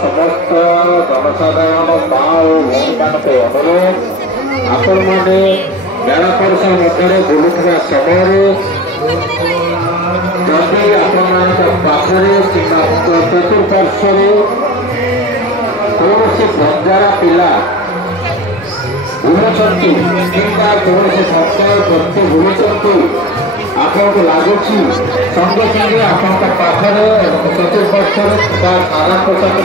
समस्त जनसाधारण माँ और भौणी मान अनुरोध आपण मैंने मेला परिसर मध्य बुलुवा समय जदि आपरे चतुर्पार्श्व कौन से बंजारा पिला बुलुंट कि कौन से सरकार करते बुलुंट आपको लगुच संगे संगे आपरे चतुर्पार्श्व सारा पोशाक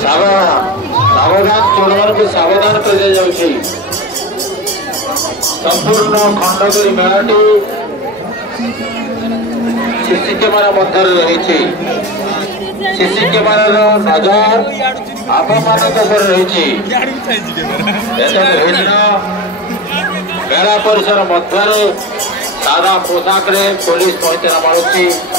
सावधान चोर को सावधान कर संपूर्ण खंडगिरी मेलाटी सीसी कैमेरा मध्य रही सीसी कैमेरार नजर रही मेला परिसर मध्य सादा पोशाक पुलिस पहचान मारूँ।